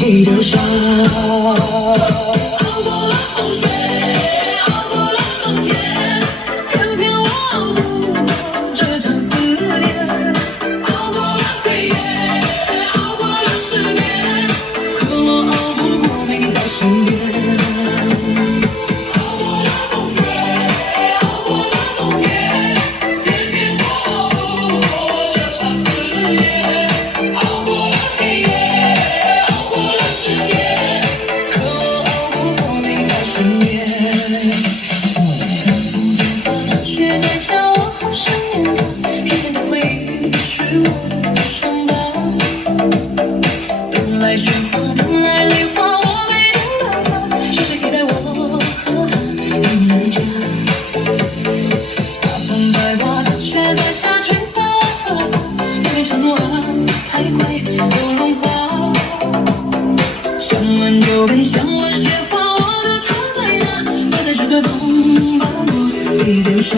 记得伤。熬过了风雪，熬过了冬天，偏偏我熬不过这场思念。熬过了黑夜，熬过了失眠，可我熬不过你在身边。熬过了风雪，熬过了冬天，偏偏我熬不过这场思念。熬过了黑夜，熬过了失眠，可我熬不过你在身边。像风在滑，雪在下，我好想念他，偏偏的回忆是我的伤疤。等来雪花，等来梨花，我没等到他，是谁替代我和他离了家？大风在刮，大雪在下，吹散我和他，偏偏承诺的太快又融化。想问就问，想问雪花，我的他在哪？他在这个冬把我给丢下。